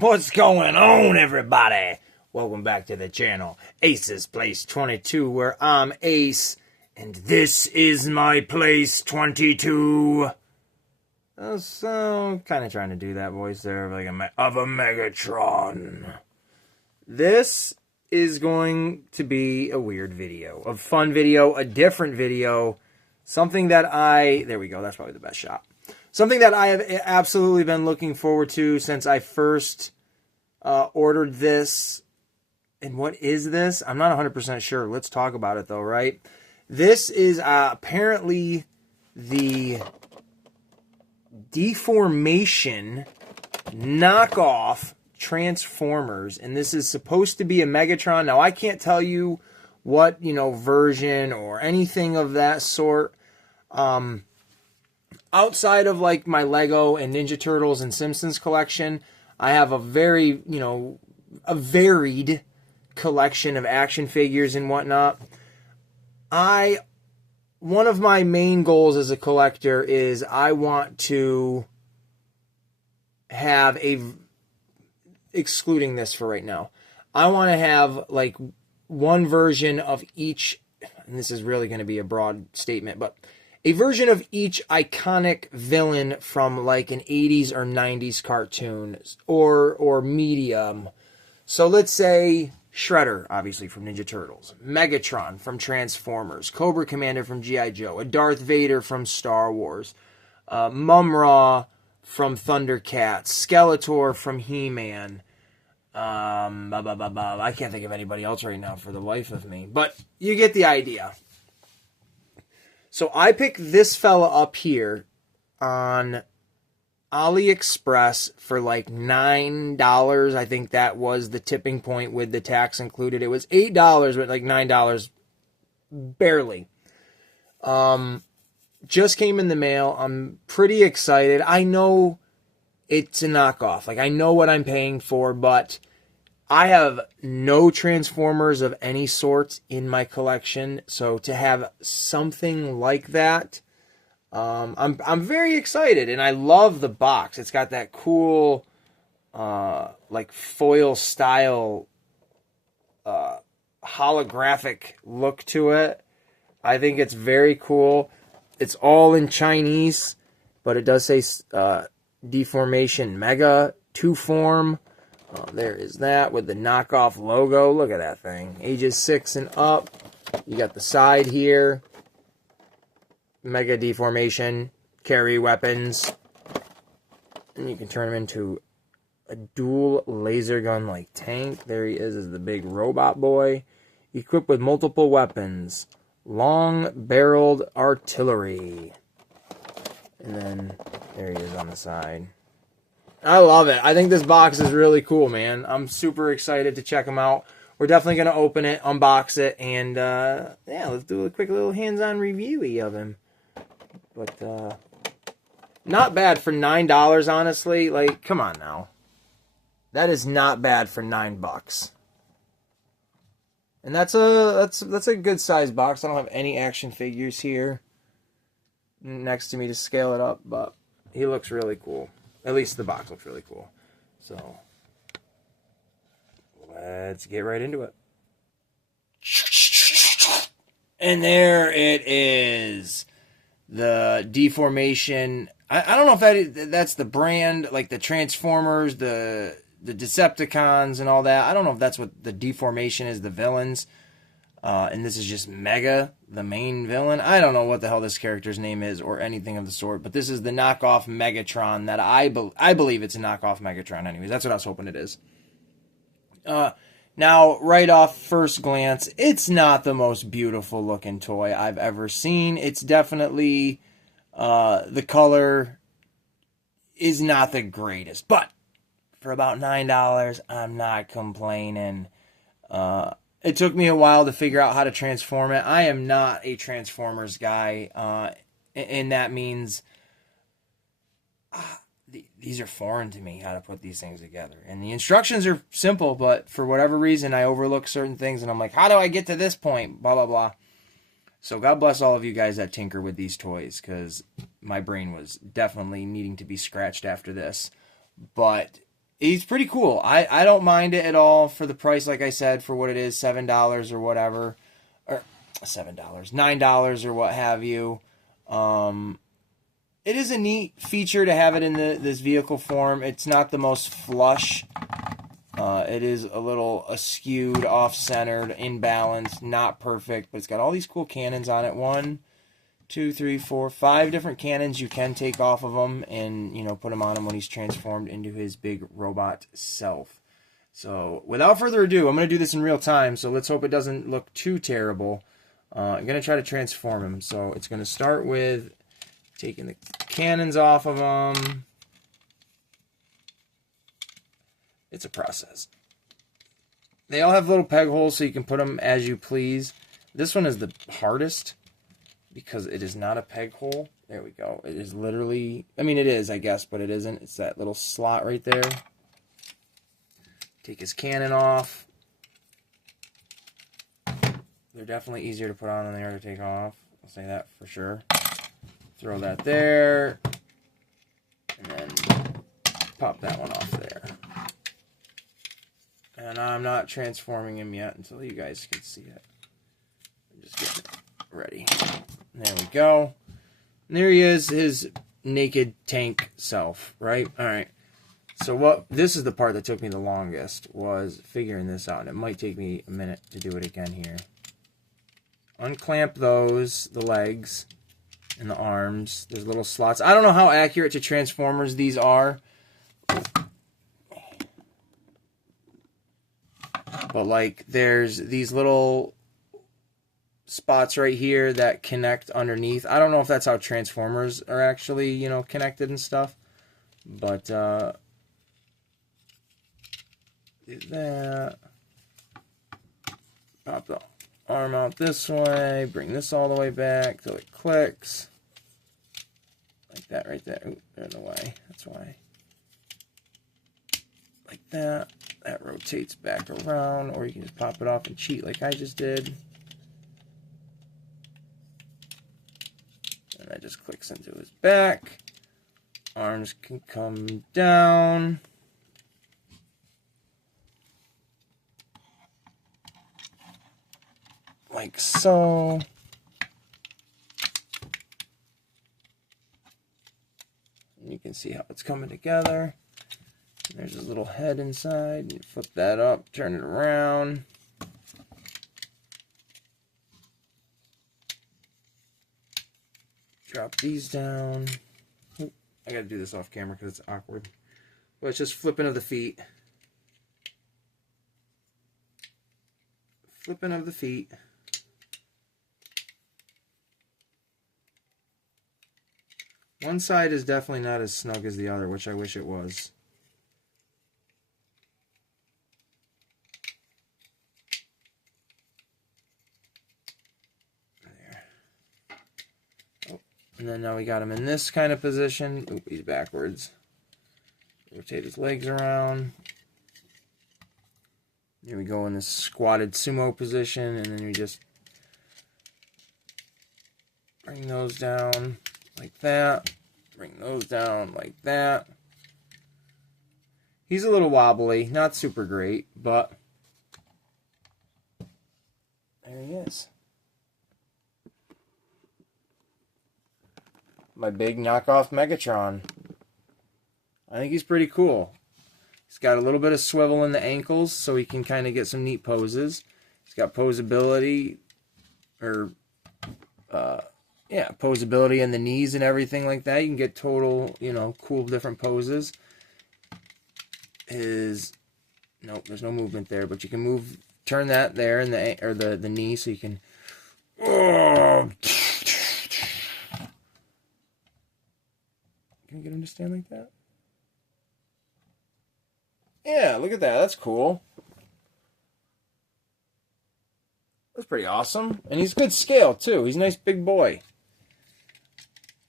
What's going on, everybody? Welcome back to the channel, Ace's Place 22, where I'm Ace, and this is my Place 22. So, kind of trying to do that voice there of, of a Megatron. This is going to be a weird video, a fun video, a different video, something that there we go, that's probably the best shot. Something that I have absolutely been looking forward to since I first ordered this. And what is this? I'm not 100% sure. Let's talk about it, though, right? This is apparently the deformation knockoff Transformers. And this is supposed to be a Megatron. Now, I can't tell you what, version or anything of that sort. Outside of like my Lego and Ninja Turtles and Simpsons collection, I have a very, a varied collection of action figures and whatnot. One of my main goals as a collector is I want to have excluding this for right now, I want to have like one version of each, and this is really going to be a broad statement, but a version of each iconic villain from like an 80s or 90s cartoon or medium. So let's say Shredder, obviously from Ninja Turtles, Megatron from Transformers, Cobra Commander from G.I. Joe, a Darth Vader from Star Wars, Mum-Ra from Thundercats, Skeletor from He-Man. I can't think of anybody else right now for the life of me, but you get the idea. So I picked this fella up here on AliExpress for like $9. I think that was the tipping point with the tax included. It was $8, but like $9 barely. Just came in the mail. I'm pretty excited. I know it's a knockoff. Like, I know what I'm paying for, but I have no Transformers of any sort in my collection, so to have something like that, I'm very excited, and I love the box. It's got that cool, like foil style, holographic look to it. I think it's very cool. It's all in Chinese, but it does say Deformation Mega 2 form. There is that with the knockoff logo. Look at that thing. Ages 6 and up. You got the side here. Mega Deformation. Carry weapons. And you can turn him into a dual laser gun like tank. There he is the big robot boy. Equipped with multiple weapons. Long-barreled artillery. And then there he is on the side. I love it. I think this box is really cool, man. I'm super excited to check them out. We're definitely going to open it, unbox it, and yeah, let's do a quick little hands-on review of him. But not bad for $9, honestly. Like, come on now. That is not bad for $9. And that's a good size box. I don't have any action figures here next to me to scale it up, but he looks really cool. At least the box looks really cool. So, let's get right into it. And there it is. The Deformation. I don't know if that's the brand, like the Transformers, the Decepticons and all that. I don't know if that's what the Deformation is, the villains. And this is just Mega, the main villain. I don't know what the hell this character's name is or anything of the sort, but this is the knockoff Megatron that I believe it's a knockoff Megatron anyways. That's what I was hoping it is. Now, right off first glance, it's not the most beautiful looking toy I've ever seen. It's definitely, the color is not the greatest, but for about $9, I'm not complaining. It took me a while to figure out how to transform it. I am not a Transformers guy, and that means these are foreign to me, how to put these things together. And the instructions are simple, but for whatever reason, I overlook certain things, and I'm like, how do I get to this point? Blah, blah, blah. So God bless all of you guys that tinker with these toys, because my brain was definitely needing to be scratched after this. But He's pretty cool. I don't mind it at all for the price, like I said, for what it is, $7 or whatever. Or $7, $9 or what have you. It is a neat feature to have it in this vehicle form. It's not the most flush. It is a little askewed, off-centered, imbalanced, not perfect, but it's got all these cool cannons on it. 1, 2, 3, 4, 5 different cannons you can take off of him and, you know, put him on him when he's transformed into his big robot self. So, without further ado, I'm going to do this in real time, so let's hope it doesn't look too terrible. I'm going to try to transform him. So, it's going to start with taking the cannons off of him. It's a process. They all have little peg holes so you can put them as you please. This one is the hardest because it is not a peg hole. There we go. It is literally, I mean it is, I guess, but it isn't. It's that little slot right there. Take his cannon off. They're definitely easier to put on than they are to take off. I'll say that for sure. Throw that there. And then pop that one off there. And I'm not transforming him yet until you guys can see it. I'm just getting it ready. There we go. And there he is, his naked tank self, right? Alright. So this is the part that took me the longest, was figuring this out. And it might take me a minute to do it again here. Unclamp the legs and the arms. There's little slots. I don't know how accurate to Transformers these are. But, like, there's these little spots right here that connect underneath. I don't know if that's how Transformers are actually, you know, connected and stuff. But, do that. Pop the arm out this way. Bring this all the way back till it clicks. Like that right there. Ooh, they're in the way. That's why. Like that. That rotates back around, or you can just pop it off and cheat like I just did. And that just clicks into his back. Arms can come down. Like so. And you can see how it's coming together. There's his little head inside. You flip that up, turn it around. Drop these down. Oop, I gotta do this off camera because it's awkward. But it's just flipping of the feet. Flipping of the feet. One side is definitely not as snug as the other, which I wish it was. And then now we got him in this kind of position. Oop, he's backwards. Rotate his legs around. Here we go in this squatted sumo position, and then we just bring those down like that. Bring those down like that. He's a little wobbly, not super great, but there he is. My big knockoff Megatron. I think he's pretty cool. He's got a little bit of swivel in the ankles, so he can kind of get some neat poses. He's got posability, or posability in the knees and everything like that. You can get total, you know, cool different poses. Nope, there's no movement there, but you can turn that there in the knee, so you can. Oh. Can you get him to stand like that? Yeah, look at that. That's cool. That's pretty awesome. And he's good scale, too. He's a nice big boy.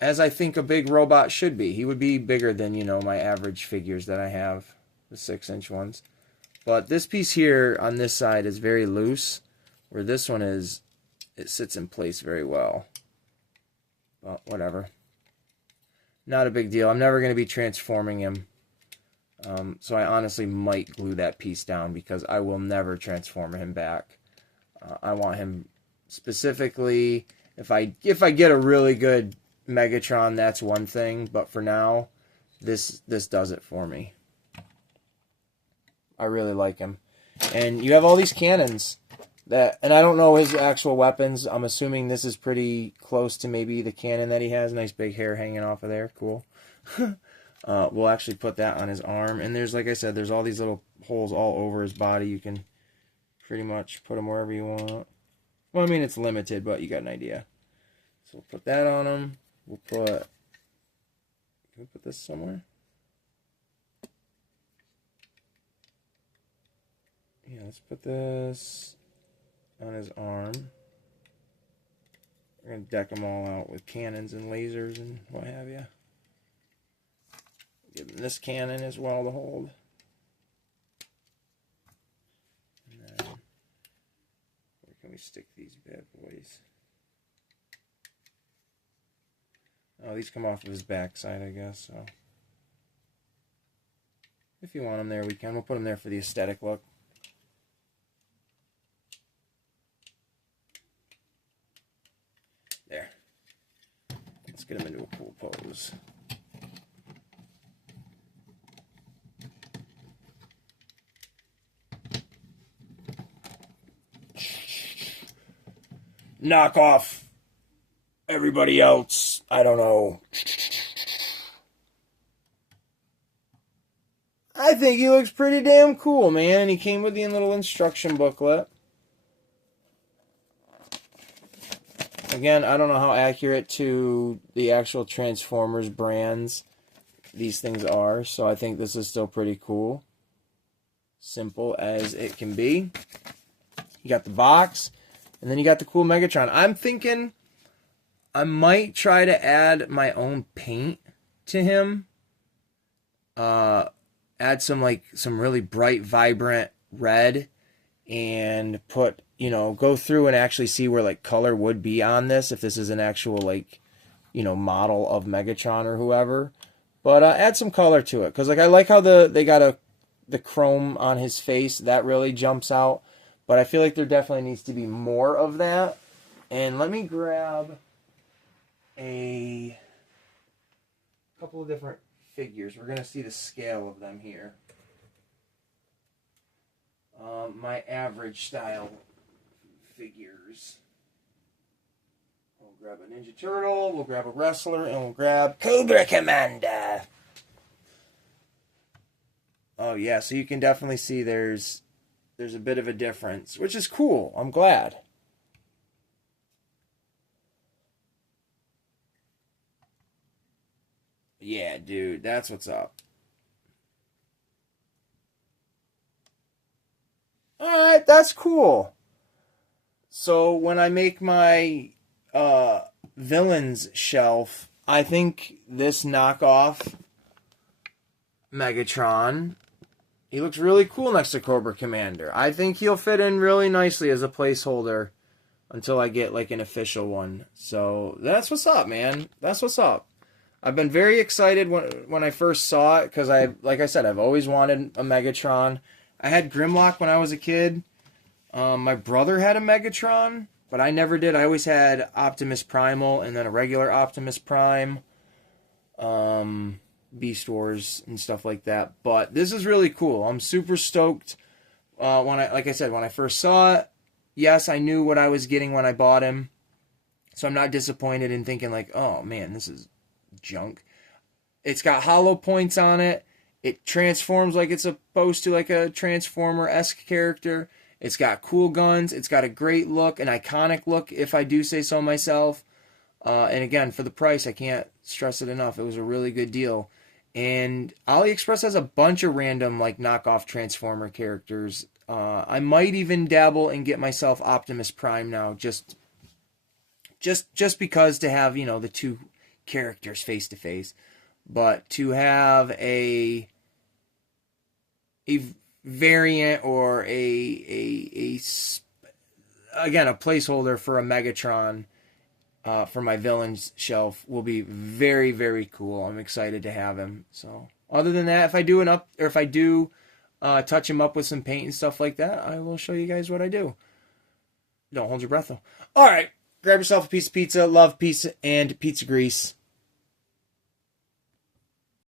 As I think a big robot should be. He would be bigger than, you know, my average figures that I have. The 6-inch ones. But this piece here on this side is very loose. Where this one is, it sits in place very well. But whatever. Not a big deal. I'm never going to be transforming him So I honestly might glue that piece down because I will never transform him back. I want him specifically, if I get a really good Megatron, that's one thing, but for now, this does it for me. I really like him. And you have all these cannons that, and I don't know his actual weapons. I'm assuming this is pretty close to maybe the cannon that he has. Nice big hair hanging off of there. Cool. We'll actually put that on his arm. And there's, like I said, there's all these little holes all over his body. You can pretty much put them wherever you want. Well, I mean, it's limited, but you got an idea. So we'll put that on him. We'll put... Can we put this somewhere? Yeah, let's put this on his arm. We're going to deck them all out with cannons and lasers and what have you. Give him this cannon as well to hold. And then, where can we stick these bad boys? Oh, these come off of his backside, I guess, so. If you want them there, we can. We'll put them there for the aesthetic look. There. Let's get him into a cool pose. Knock off everybody else. I don't know. I think he looks pretty damn cool, man. And he came with the little instruction booklet. Again, I don't know how accurate to the actual Transformers brands these things are, so I think this is still pretty cool. Simple as it can be. You got the box, and then you got the cool Megatron. I'm thinking I might try to add my own paint to him. Add some really bright, vibrant red, and put, go through and actually see where color would be on this if this is an actual model of Megatron or whoever. But add some color to it, because I like how they got the chrome on his face. That really jumps out. But I feel like there definitely needs to be more of that. And let me grab a couple of different figures. We're going to see the scale of them here. My average style figures. We'll grab a Ninja Turtle, we'll grab a Wrestler, and we'll grab Cobra Commander. Oh yeah, so you can definitely see there's a bit of a difference, which is cool. I'm glad. Yeah, dude, that's what's up. Alright, that's cool. So when I make my villains shelf, I think this knockoff Megatron, he looks really cool next to Cobra Commander. I think he'll fit in really nicely as a placeholder until I get an official one. So that's what's up, man. That's what's up. I've been very excited when I first saw it, because like I said, I've always wanted a Megatron. I had Grimlock when I was a kid. My brother had a Megatron, but I never did. I always had Optimus Primal and then a regular Optimus Prime, Beast Wars and stuff like that. But this is really cool. I'm super stoked. Like I said, when I first saw it, yes, I knew what I was getting when I bought him, so I'm not disappointed in thinking oh man, this is junk. It's got hollow points on it. It transforms like it's supposed to, like a Transformer-esque character. It's got cool guns. It's got a great look, an iconic look, if I do say so myself. And again, for the price, I can't stress it enough. It was a really good deal. And AliExpress has a bunch of random knockoff Transformer characters. I might even dabble and get myself Optimus Prime now, just because, to have the two characters face to face. But to have a variant or again, a placeholder for a Megatron for my villains shelf will be very, very cool. I'm excited to have him. So Other than that, if I do touch him up with some paint and stuff like that, I will show you guys what I do. Don't hold your breath though. All right, grab yourself a piece of pizza. Love pizza and pizza grease.